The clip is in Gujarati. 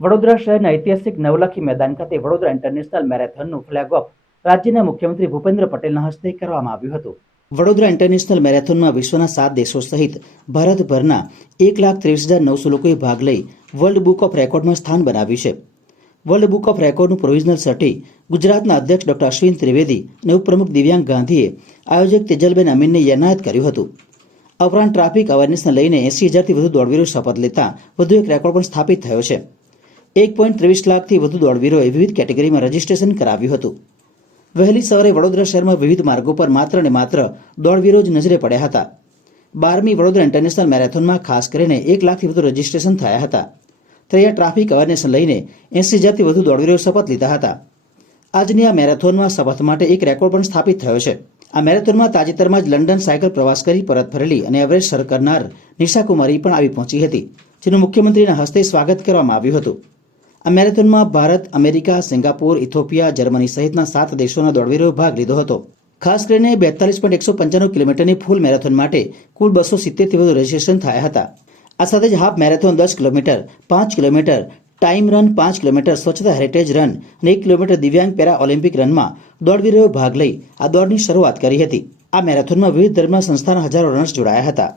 વડોદરા શહેરના ઐતિહાસિક નવલખી મેદાન ખાતે વડોદરા ઇન્ટરનેશનલ મેરેથોનનું ફ્લેગ ઓફ રાજ્યના મુખ્યમંત્રી ભૂપેન્દ્ર પટેલના હસ્તે કરવામાં આવ્યું હતું. વડોદરા ઇન્ટરનેશનલ મેરેથોનમાં વિશ્વના સાત દેશો સહિત ભારતભરના એક લાખ ત્રેવીસ હજાર નવસો લોકોએ ભાગ લઈ વર્લ્ડ બુક ઓફ રેકોર્ડમાં સ્થાન બનાવ્યું છે. વર્લ્ડ બુક ઓફ રેકોર્ડનું પ્રોવિઝનલ સર્ટી ગુજરાતના અધ્યક્ષ ડોક્ટર અશ્વિન ત્રિવેદી અને ઉપપ્રમુખ દિવ્યાંગ ગાંધીએ આયોજક તેજલબેન અમીનને એનાયત કર્યું હતું. આ ઉપરાંત ટ્રાફિક અવેરનેસને લઈને એસી હજારથી વધુ દોડવીરો શપથ લેતા વધુ એક રેકોર્ડ પણ સ્થાપિત થયો છે. એક પોઈન્ટ ત્રેવીસ લાખથી વધુ દોડવીરોએ વિવિધ કેટેગરીમાં રજીસ્ટ્રેશન કરાવ્યું હતું. વહેલી સવારે વડોદરા શહેરમાં વિવિધ માર્ગો પર માત્ર ને માત્ર દોડવીરો જ નજરે પડ્યા હતા. બારમી વડોદરા ઇન્ટરનેશનલ મેરેથોનમાં ખાસ કરીને એક લાખથી વધુ રજીસ્ટ્રેશન થયા હતા. ત્રૈયા ટ્રાફિક અવેરનેસ લઈને એસી હજારથી વધુ દોડવીરોએ શપથ લીધા હતા. આજની આ મેરેથોનમાં શપથ માટે એક રેકોર્ડ પણ સ્થાપિત થયો છે. આ મેરેથોનમાં તાજેતરમાં જ લંડન સાયકલ પ્રવાસ કરી પરત ફરેલી અને એવરેજ સર કરનાર નિશા કુમારી પણ આવી પહોંચી હતી, જેનું મુખ્યમંત્રીના હસ્તે સ્વાગત કરવામાં આવ્યું હતું. આ મેરેથોનમાં Bharat, America, Singapore, Ethiopia, Germany સહિતના સાત દેશોના દોડવીરોએ ભાગ લીધો હતો. ખાસ કરીને બેતાલીસ પોઈન્ટ એકસો પંચાણું કિલોમીટરની ફૂલ મેરેથોન માટે કુલ બસો સિત્તેરથી વધુ રજીસ્ટ્રેશન થયા હતા. આ સાથે જ હાફ મેરેથોન દસ કિલોમીટર, પાંચ કિલોમીટર ટાઈમ રન પાંચ કિલોમીટર, સ્વચ્છતા હેરિટેજ રન અને એક કિલોમીટર દિવ્યાંગ પેરા ઓલિમ્પિક રનમાં દોડવીરોએ ભાગ લઈ આ દોડની શરૂઆત કરી હતી. આ મેરેથોનમાં વિવિધ ધર્મના સંસ્થાના હજારો રનર્સ જોડાયા હતા.